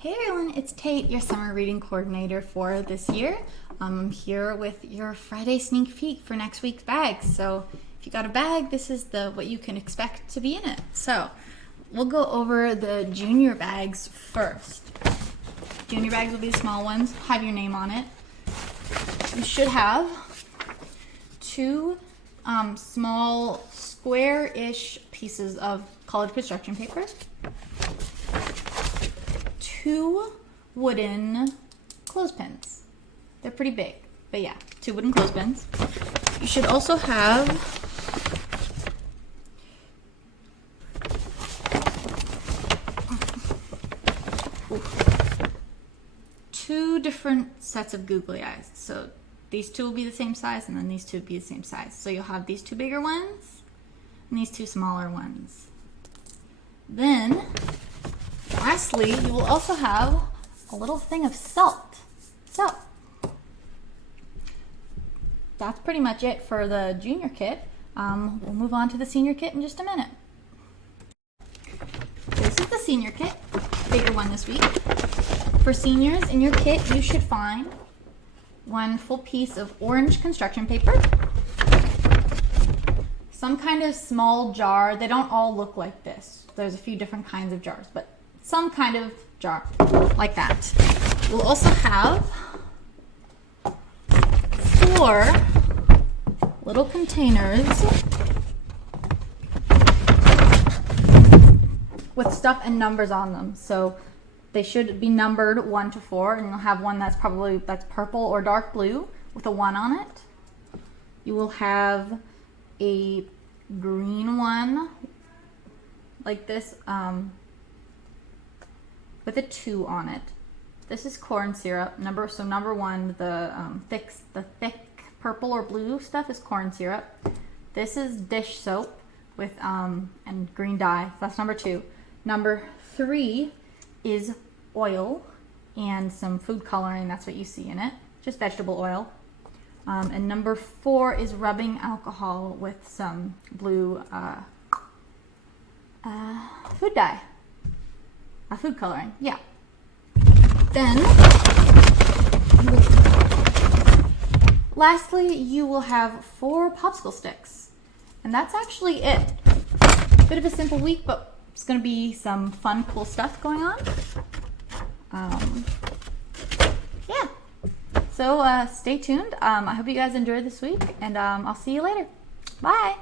Hey everyone, it's Tate, your summer reading coordinator for this year. I'm here with your Friday sneak peek for next week's bags. So if you got a bag, this is what you can expect to be in it. So we'll go over the junior bags first. Junior bags will be the small ones, have your name on it. You should have two small square-ish pieces of colored construction paper. Two wooden clothespins. They're pretty big, but yeah, two wooden clothespins. You should also have two different sets of googly eyes. So these two will be the same size, and then these two will be the same size. So you'll have these two bigger ones and these two smaller ones. Then lastly, you will also have a little thing of salt. So that's pretty much it for the junior kit. We'll move on to the senior kit in just a minute. This is the senior kit, bigger one this week. For seniors in your kit, you should find one full piece of orange construction paper, some kind of small jar. They don't all look like this. There's a few different kinds of jars, but some kind of jar like that. We'll also have 4 little containers with stuff and numbers on them. So they should be numbered 1 to 4, and you'll have one that's purple or dark blue with a 1 on it. You will have a green one like this with a 2 on it. This is corn syrup. Number 1, the thick purple or blue stuff is corn syrup. This is dish soap with and green dye. So that's number 2. Number 3 is oil and some food coloring. That's what you see in it. Just vegetable oil. And number 4 is rubbing alcohol with some blue food dye. Food coloring, yeah. Then, lastly, you will have 4 popsicle sticks. And that's actually it. Bit of a simple week, but it's going to be some fun, cool stuff going on. Yeah. So stay tuned. I hope you guys enjoyed this week, and I'll see you later. Bye.